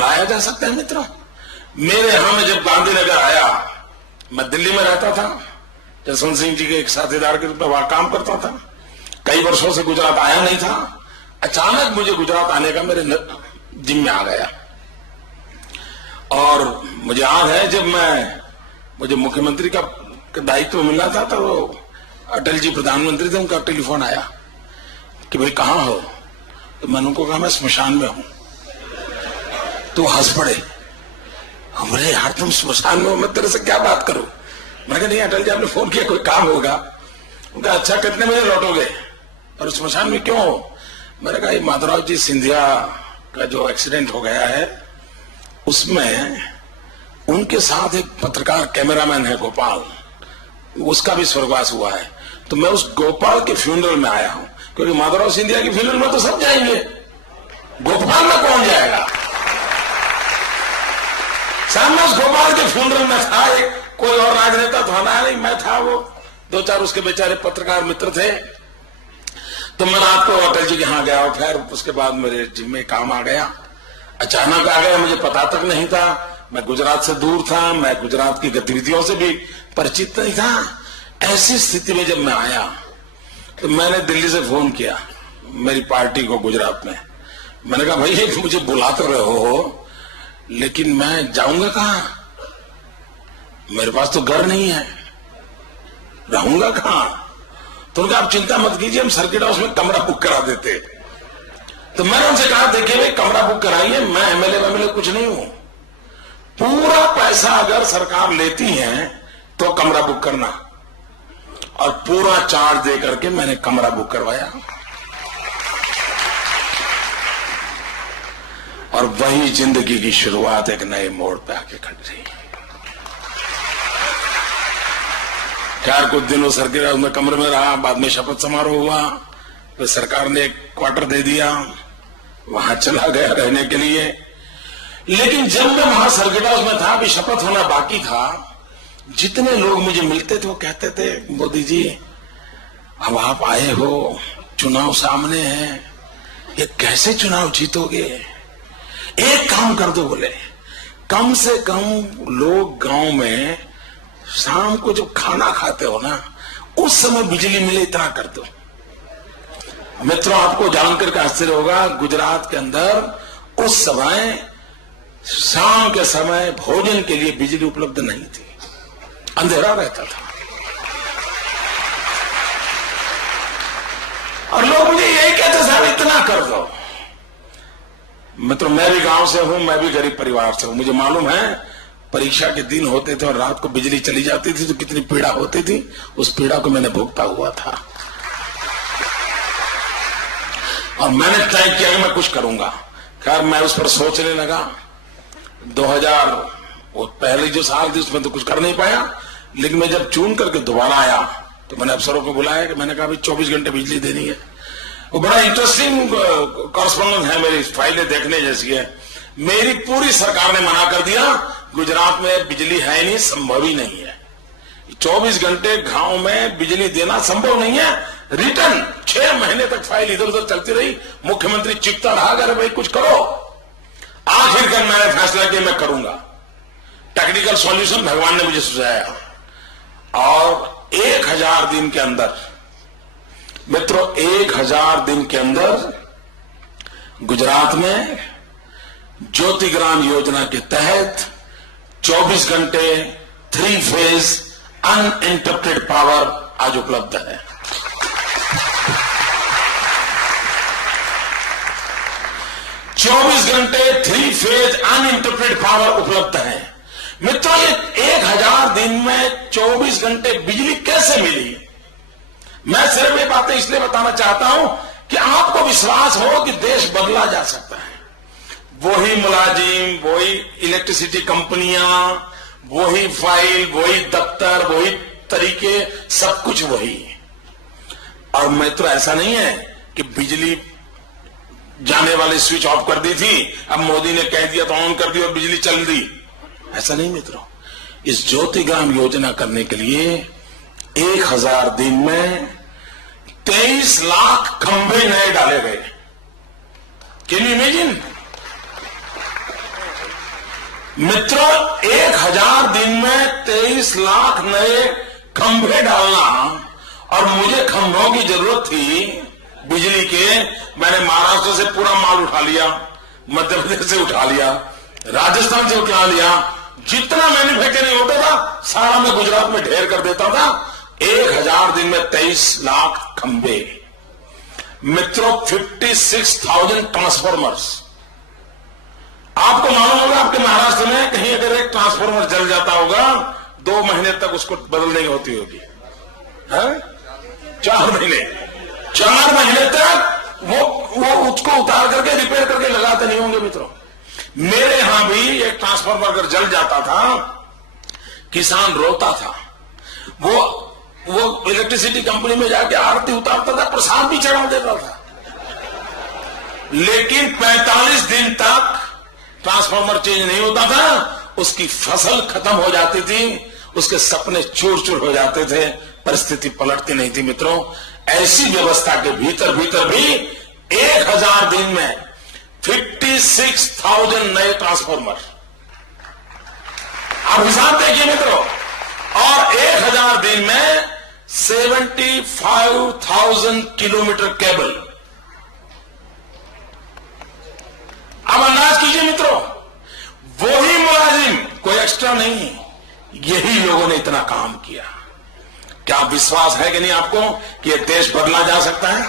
लाया जा सकता है मित्रों। मेरे यहां में जब गांधीनगर आया, मैं दिल्ली में रहता था, जसवंत सिंह जी के एक साथीदार के रूप में वहां काम करता था, कई वर्षों से गुजरात आया नहीं था। अचानक मुझे गुजरात आने का मेरे जिम्मे आ गया। और मुझे याद है जब मुझे मुख्यमंत्री का दायित्व मिला था तो अटल जी प्रधानमंत्री थे, उनका टेलीफोन आया कि भाई कहां हो, तो मैंने उनको कहा मैं स्मशान में हूं। तो हंस पड़े, हमरे यार तुम स्मशान में हो, मैं तेरे से क्या बात करूं। मैंने कहा नहीं अटल जी आपने फोन किया, कोई काम होगा। उनका अच्छा कितने बजे लौटोगे और स्मशान में क्यों हो। मैंने कहा माधवराव जी सिंधिया का जो एक्सीडेंट हो गया है उसमें उनके साथ एक पत्रकार कैमरामैन है गोपाल, उसका भी स्वर्गवास हुआ है, तो मैं उस गोपाल के फ्यूनरल में आया हूं, क्योंकि माधवराव सिंधिया के फ्यूनरल में तो सब जाएंगे, गोपाल में कौन जाएगा। सामने उस गोपाल के फ्यूनरल में था, एक कोई और राजनेता तो आना नहीं, मैं था, वो दो चार उसके बेचारे पत्रकार मित्र थे। तो मैं रात को अटल जी के यहां गया और फिर उसके बाद मेरे जिम्मे काम आ गया, अचानक आ गया, मुझे पता तक नहीं था। मैं गुजरात से दूर था, मैं गुजरात की गतिविधियों से भी परिचित नहीं था। ऐसी स्थिति में जब मैं आया तो मैंने दिल्ली से फोन किया मेरी पार्टी को गुजरात में। मैंने कहा भाई मुझे बुला तो रहे हो, लेकिन मैं जाऊंगा कहां, मेरे पास तो घर नहीं है, रहूंगा कहां। तो उनका आप चिंता मत कीजिए, हम सर्किट हाउस में कमरा बुक करा देते। तो मैंने उनसे कहा देखिए भाई कमरा बुक कराइए, मैं एमएलए कुछ नहीं हूं, पूरा पैसा अगर सरकार लेती है तो कमरा बुक करना, और पूरा चार्ज दे करके मैंने कमरा बुक करवाया। और वही जिंदगी की शुरुआत एक नए मोड़ पे आके खड़ी रही। खैर कुछ दिनों सर्किट हाउस में कमरे में रहा, बाद में शपथ समारोह हुआ, तो सरकार ने एक क्वार्टर दे दिया, वहां चला गया रहने के लिए। लेकिन जब मैं वहां सर्किट हाउस में था, अभी शपथ होना बाकी था, जितने लोग मुझे मिलते थे वो कहते थे मोदी जी अब आप आए हो, चुनाव सामने है, ये कैसे चुनाव जीतोगे, एक काम कर दो, बोले कम से कम लोग गांव में शाम को जब खाना खाते हो ना उस समय बिजली मिले, इतना कर दो। मित्रों आपको जानकर के आश्चर्य होगा, गुजरात के अंदर उस समय शाम के समय भोजन के लिए बिजली उपलब्ध नहीं थी, अंधेरा रहता था। और लोग मुझे यही कहते साहब इतना कर दो। मित्रों मैं भी गांव से हूं, मैं भी गरीब परिवार से हूं, मुझे मालूम है परीक्षा के दिन होते थे और रात को बिजली चली जाती थी तो कितनी पीड़ा होती थी, उस पीड़ा को मैंने भुगता हुआ था। और मैंने तय किया कि मैं कुछ करूंगा। खैर मैं उस पर सोचने लगा। 2000 वो पहले जो साल थी उसमें तो कुछ कर नहीं पाया, लेकिन मैं जब चुन करके दोबारा आया तो मैंने अफसरों को बुलाया कि मैंने कहा भाई 24 घंटे बिजली देनी है। वो बड़ा इंटरेस्टिंग कॉरेस्पॉन्डेंस है, मेरी फाइलें देखने जैसी है। मेरी पूरी सरकार ने मना कर दिया, गुजरात में बिजली है नहीं, संभव ही नहीं है, 24 घंटे गांव में बिजली देना संभव नहीं है। रिटर्न 6 महीने तक फाइल इधर उधर चलती रही, मुख्यमंत्री चिपता रहा, अरे भाई कुछ करो। आखिरकार मैंने फैसला किया मैं करूंगा। टेक्निकल सॉल्यूशन भगवान ने मुझे सुझाया, और 1000 दिन के अंदर, मित्रों 1000 दिन के अंदर गुजरात में ज्योतिग्राम योजना के तहत 24 घंटे 3 फेज अनइंटरप्टेड पावर आज उपलब्ध है। चौबीस घंटे 3 फेज अनइंटरप्टेड पावर उपलब्ध है। मित्रों ये 1000 दिन में 24 घंटे बिजली कैसे मिली। मैं सिर्फ ये बातें इसलिए बताना चाहता हूं कि आपको विश्वास हो कि देश बदला जा सकता है। वही मुलाजिम, वही इलेक्ट्रिसिटी कंपनियां, वही फाइल, वही दफ्तर, वही तरीके, सब कुछ वही। और मित्रों ऐसा नहीं है कि बिजली जाने वाली स्विच ऑफ कर दी थी, अब मोदी ने कह दिया तो ऑन कर दी और बिजली चल दी, ऐसा नहीं मित्रों। इस ज्योतिग्राम योजना करने के लिए 1000 दिन में 23 लाख खंभे नए डाले गए। Can you imagine? मित्रों, 1000 दिन में 23 लाख नए खंभे डालना, और मुझे खंभों की जरूरत थी बिजली के। मैंने महाराष्ट्र से पूरा माल उठा लिया, मध्य प्रदेश से उठा लिया, राजस्थान से उठा लिया। जितना मैन्युफैक्चरिंग होता था सारा मैं गुजरात में ढेर कर देता था। 1000 दिन में 23 लाख खंभे। मित्रों, 56,000 ट्रांसफॉर्मर्स। आपको मालूम होगा, आपके महाराष्ट्र में कहीं अगर एक ट्रांसफॉर्मर जल जाता होगा 2 महीने तक उसको बदलने की होती होगी, है? 4 महीने तक वो उसको उतार करके रिपेयर करके लगाते नहीं होंगे। मित्रों, मेरे यहां भी एक ट्रांसफॉर्मर अगर जल जाता था, किसान रोता था। वो इलेक्ट्रिसिटी कंपनी में जाके आरती उतारता था, प्रसाद भी चढ़ा देता था, लेकिन 45 दिन तक ट्रांसफॉर्मर चेंज नहीं होता था। उसकी फसल खत्म हो जाती थी, उसके सपने चूर चूर हो जाते थे, परिस्थिति पलटती नहीं थी। मित्रों, ऐसी व्यवस्था के भीतर भी 1000 दिन में 56,000 नए ट्रांसफॉर्मर। आप हिसाब देखिए मित्रों, और 1000 दिन में 75,000 किलोमीटर केबल। अब अंदाज कीजिए मित्रों, वही मुलाजिम, कोई एक्स्ट्रा नहीं, यही लोगों ने इतना काम किया। क्या विश्वास है कि नहीं आपको कि यह देश बदला जा सकता है?